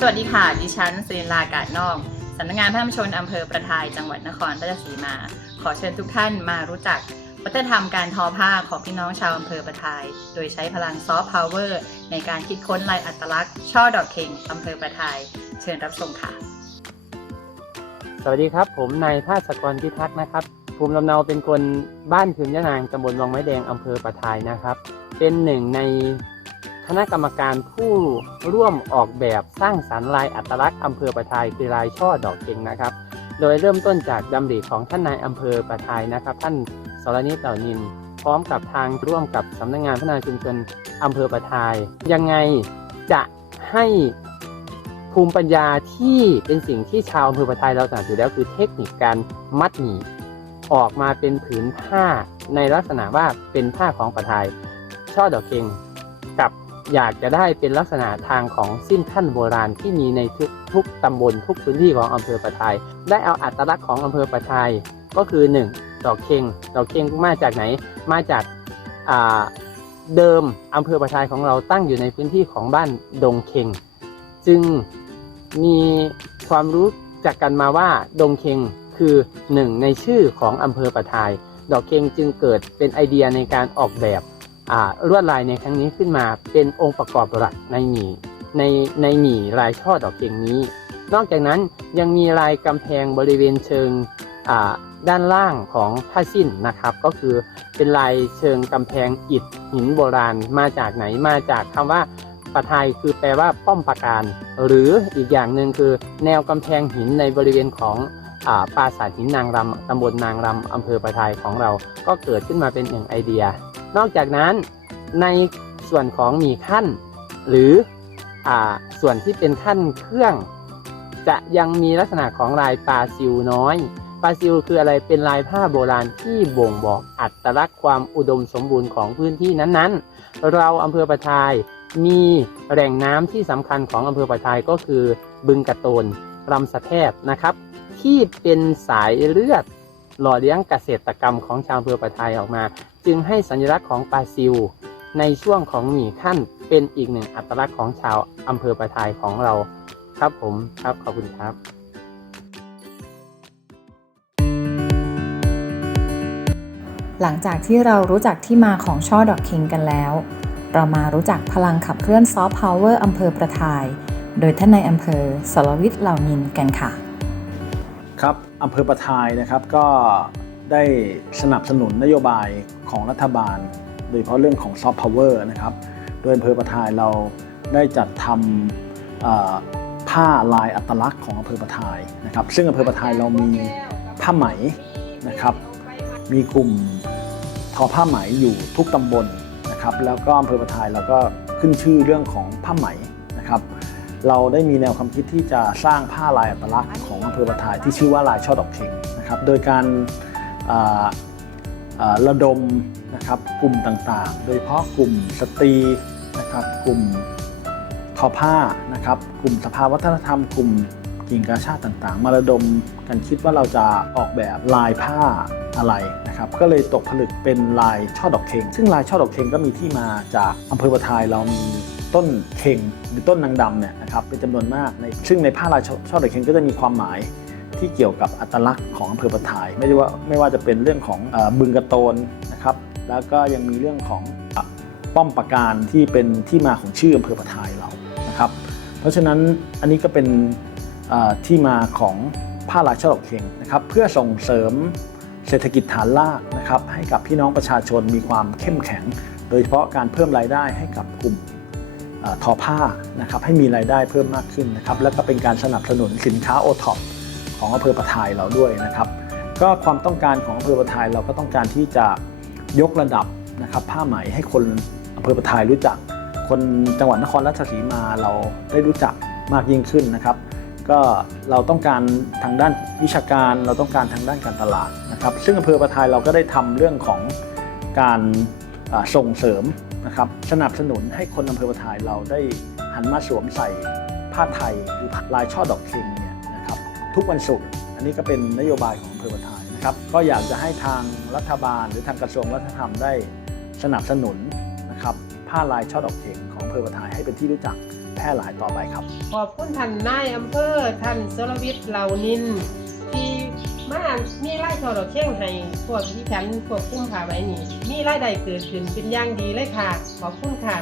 สวัสดีค่ะ ดิฉันสิริลากาดนอกสำนักงานพระธรรมชนอำเภอประทายจังหวัดนครราชสีมา ขอเชิญทุกท่านมารู้จักวัฒนธรรมการทอผ้าของพี่น้องชาวอำเภอประทาย โดยใช้พลังซอฟต์พาวเวอร์ในการคิดค้นลายอัตลักษณ์ ช่อดอกเข็งอำเภอประทาย เชิญรับชมค่ะ สวัสดีครับ ผมนายภาสกรพิทักษ์นะครับ ภูมิลำเนาเป็นคนบ้านคืนยะนางตำบลวังไม้แดงอำเภอประทายนะครับ เป็นหนึ่งใน คณะกรรมการผู้ร่วมออกแบบสร้างสรรค์ลายอัตลักษณ์อำเภอประทายคือลายช่อดอกเข็งนะครับ โดยเริ่มต้นจากดำริของท่านนายอำเภอประทายนะครับ ท่านสรณิตเต่านิน พร้อมกับทางร่วมกับสำนักงานพัฒนาชุมชนอำเภอประทาย ยังไงจะให้ภูมิปัญญาที่เป็นสิ่งที่ชาวอำเภอประทายเราถนัดอยู่แล้วคือเทคนิคการมัดหมี่ออกมาเป็นผืนผ้าในลักษณะว่าเป็นผ้าของประทาย ช่อดอกเข็ง อยากจะได้เป็นลักษณะทางของสิ้นขั้นโบราณที่มีในทุกทุกตำบลทุกพื้นที่ของอำเภอประทาย ได้เอาอัตลักษณ์ของอำเภอประทายก็คือ 1. ดอกเข็งดอกเข็งมาจากไหน มาจากาเดิมอำเภอประทายของเราตั้งอยู่ในพื้นที่ของบ้านดงเข็งจึงมีความรู้จักกันมาว่าดงเคงคือหนึ่งในชื่อของอำเภอประทาย ดอกเคงจึงเกิดเป็นไอเดียในการออกแบบ ลวดลายในครั้งนี้ขึ้นมาเป็นองค์ประกอบหลักในหนีในในหนีลายช่อดอกเค็งนี้ นอกจากนั้นยังมีลายกำแพงบริเวณเชิงด้านล่างของผ้าสิ้นนะครับ ก็คือเป็นลายเชิงกำแพงอิฐหินโบราณมาจากไหนมาจากคำว่าปะไทยคือแปลว่าป้อมปราการ หรืออีกอย่างหนึ่งคือ แนวกำแพงหินในบริเวณของอปราสาทหินนางรำตำบลนางรำอำเภอประทยของเรา ก็เกิดขึ้นมาเป็นหนึ่งไอเดีย นอกจากนั้นในส่วนของหมีขั้น หรืออส่วนที่เป็นขั้นเครื่อง จะยังมีลักษณะของลายปลาซิวน้อยปลาซิวคืออะไรเป็นลายผ้าโบราณที่บ่งบอกอัตลักษณ์ความอุดมสมบูรณ์ของพื้นที่นั้นๆ เราอำเภอประทายมีแหล่งน้ำที่สำคัญของอำเภอประทายก็คือบึงกระโตนลำสะแทบนะครับ ที่เป็นสายเลือดหล่อเลี้ยงเกษตรกรรมของชาวอำเภอประทายออกมา จึงให้สัญลักษณ์ของปลาซิว ในช่วงของหมี่ขั้นเป็นอีกหนึ่งอัตลักษณ์ของชาวอำเภอประทายของเราครับผมครับขอบคุณครับหลังจากที่เรารู้จักที่มาของช่อดอกเค็งกันแล้ว เรามารู้จักพลังขับเคลื่อนซอฟต์พาวเวอร์อำเภอประทาย โดยท่านในายอำเภอสรวิทย์เหล่านินกันค่ะ ครับอำเภอประทายนะครับก็ ได้สนับสนุนนโยบายของรัฐบาล โดยเฉพาะเรื่องของซอฟต์พาวเวอร์นะครับ โดยอำเภอประทายเราได้จัดทำผ้าลายอัตลักษณ์ของอำเภอประทายนะครับ ซึ่งอำเภอประทายเรามีผ้าไหมนะครับ มีกลุ่มทอผ้าไหมอยู่ทุกตำบลนะครับ แล้วก็อำเภอประทายเราก็ขึ้นชื่อเรื่องของผ้าไหมนะครับ เราได้มีแนวความคิดที่จะสร้างผ้าลายอัตลักษณ์ของอำเภอประทายที่ชื่อว่าลายช่อดอกเข็งนะครับ โดยการ ระดมนะครับกลุ่มต่างๆ โดยเฉพาะกลุ่มสตรีนะครับกลุ่มทอผ้านะครับกลุ่มสภาวัฒนธรรม กลุ่มกิ่งกาชาติต่างๆ มาระดมกันคิดว่าเราจะออกแบบลายผ้าอะไรนะครับก็เลยตกผลึกเป็นลายช่อดอกเข็งซึ่งลายช่อดอกเข็งก็มีที่มาจากอำเภอประทายเรามีต้นเข่งหรือต้นนางดำเนี่ยนะครับเป็นจำนวนมากในซึ่งในผ้าลายช่อช่อดอกเข่งก็จะมีความหมาย ที่เกี่ยวกับอัตลักษณ์ของอำเภอประทาย ไม่ว่าไม่ว่าจะเป็นเรื่องของอบึงกระโตนนะครับแล้วก็ยังมีเรื่องของป้อมปราการที่เป็นที่มาของชื่ออำเภอประทายเรานะครับ เพราะฉะนั้นอันนี้ก็เป็นที่มาของผ้าลายช่อดอกเข่งนะครับ เพื่อส่งเสริมเศรษฐกิจฐานรากนะครับ ให้กับพี่น้องประชาชนมีความเข้มแข็ง โดยเฉพาะการเพิ่มรายได้ให้กับกลุ่มอทอผ้านะครับให้มีรายได้เพิ่มมากขึ้นนะครับ แล้วก็เป็นการสนับสนุนสินค้าโอท็อป ของอำเภอประทายเราด้วยนะครับ ก็ความต้องการของอำเภอประทายเราก็ต้องการที่จะยกระดับนะครับผ้าไหมให้คนอำเภอประทายรู้จัก คนจังหวัดนครราชสีมาเราได้รู้จักมากยิ่งขึ้นนะครับ ก็เราต้องการทางด้านวิชาการ เราต้องการทางด้านการตลาดนะครับ ซึ่งอำเภอประทายเราก็ได้ทำเรื่องของการส่งเสริมนะครับสนับสนุนให้คนอำเภอประทายเราได้หันมาสวมใส่ผ้าไทยหรือลายช่อดอกเค็ง ทุกวันศุกร์อันนี้ก็เป็นนโยบายของอำเภอประทายนะครับก็อยากจะให้ทางรัฐบาลหรือทางกระทรวงวัฒนธรรมได้สนับสนุนนะครับผ้าลายช่อดอกเข็งของอำเภอประทายให้เป็นที่รู้จักแพร่หลายต่อไปครับ ขอบคุณท่านนายอำเภอท่านสรวิทย์เหล่านินที่มามีไล่ช่อดอกเข่งให้พวกที่ฉันพวกคุ้มผ่าไว้นี่มีไล่ใดเกิดขึ้นเป็นอย่างดีเลยค่ะ ขอบคุณค่ะ